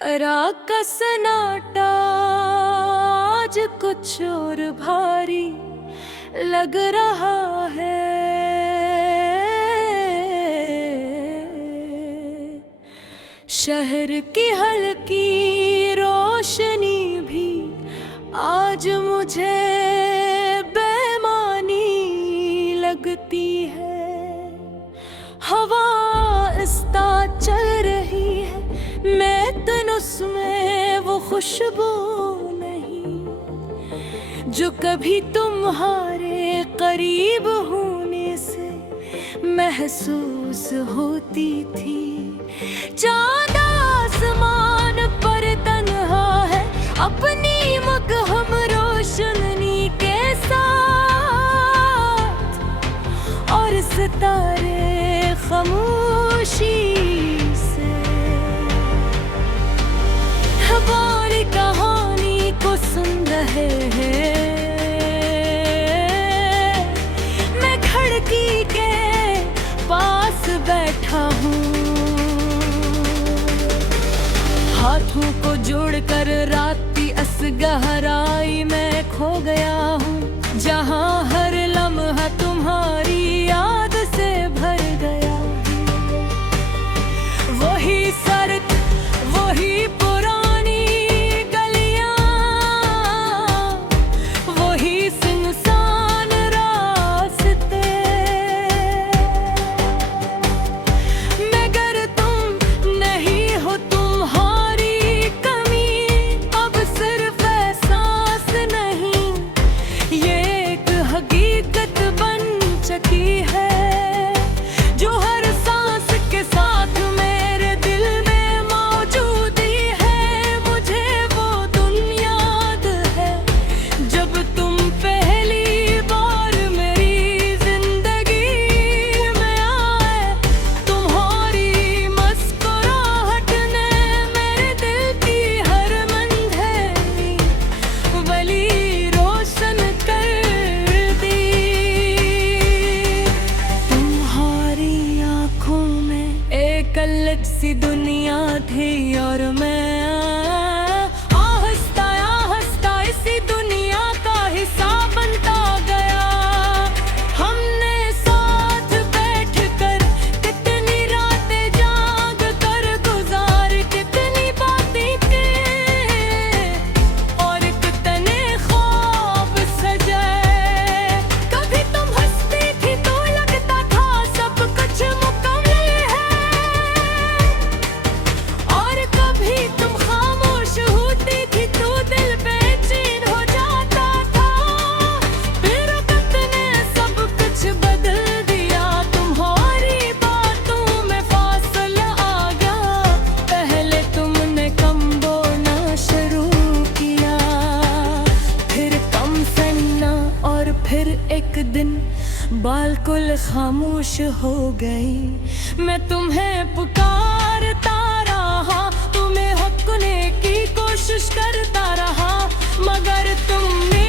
रात का सन्नाटा आज कुछ और भारी लग रहा है। शहर की हल्की रोशनी भी आज मुझे बेमानी लगती है। हवा आहिस्ता चल रही है, मैं तन उसमें वो खुशबू नहीं जो कभी तुम्हारे करीब होने से महसूस होती थी। चाँद आसमान पर तन्हा है अपनी मगहम रोशनी के साथ, और सितारे खामोशी हमारी कहानी को सुन रहे हैं। मैं खिड़की के पास बैठा हूँ, हाथों को जोड़कर रात की इस गहराई में खो गया हूँ, जहाँ हर लम्हा तुम्हारी याद से भर गया। वही सड़क, वही अलग सी दुनिया थी, और मैं आहिस्ता आहिस्ता इसी दुनिया का हिस्सा बनता गया। हमने साथ बैठकर कितनी रातें जाग कर गुजार, कितनी बातें की और कितने ख्वाब सजाए। कभी तुम हंसती थी तो लगता था सब कुछ मुकम्मल है, और कभी तुम खामोश होती थी तो दिल बेचैन हो जाता था। फिर वक्त ने सब कुछ बदल दिया, तुम्हारी बातों में फासला आ गया। पहले तुमने कम बोलना शुरू किया, फिर कम सुनना, और फिर एक दिन बिल्कुल खामोश हो गई। मैं तुम्हें पुकारता रहा, तुम्हें हकने की कोशिश करता रहा, मगर तुमने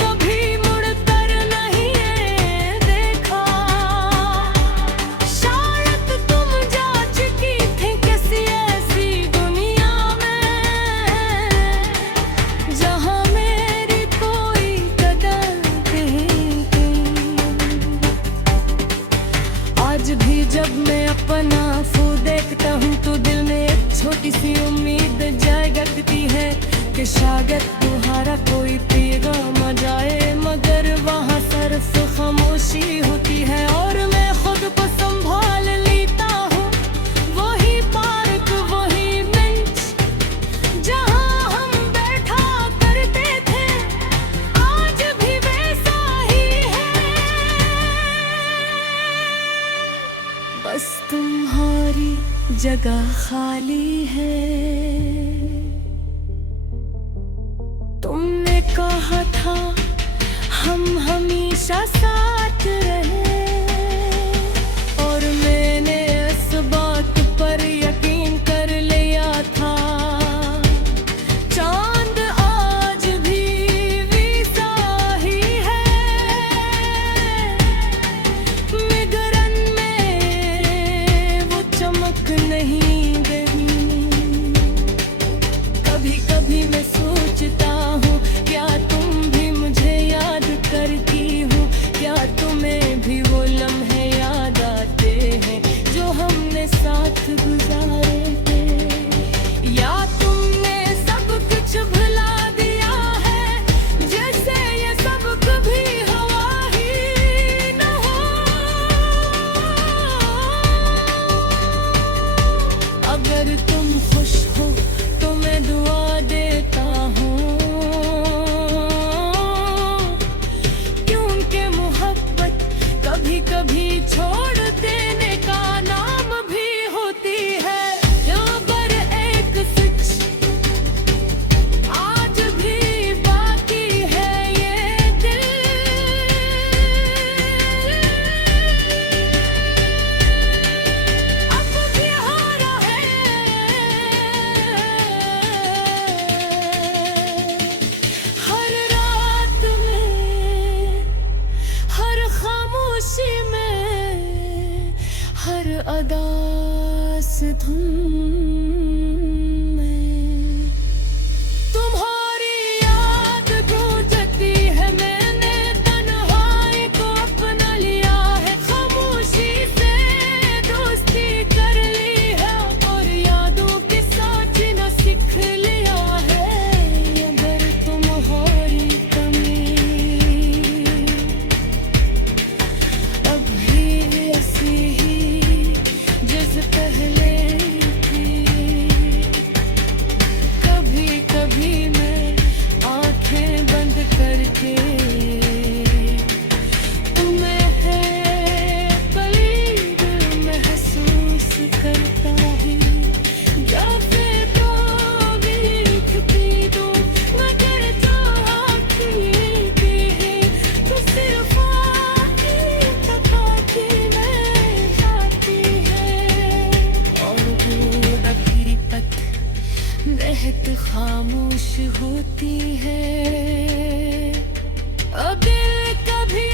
कभी मुड़कर नहीं देखा। शायद तुम जा चुकी थी किसी ऐसी दुनिया में जहाँ मेरी कोई कदर नहीं की। आज भी जब मैं अपना फूल देखता हूँ तो दिल में एक छोटी सी उम्मीद जगती है कि शायद तुम्हारा कोई पैगाम आ जाए, मगर वहाँ सिर्फ खामोशी होती है और मैं खुद को संभाल लेता हूँ। वही पार्क, वही बेंच जहाँ हम बैठा करते थे, आज भी वैसा ही है। बस तुम्हारी जगह खाली है। तुमने कहा था हम हमेशा साथ रहे, और मैंने इस बात पर यकीन कर लिया था। चांद आज भी वैसा ही है, निगरन में वो चमक नहीं गई। कहत खामोश होती है। और दिल कभी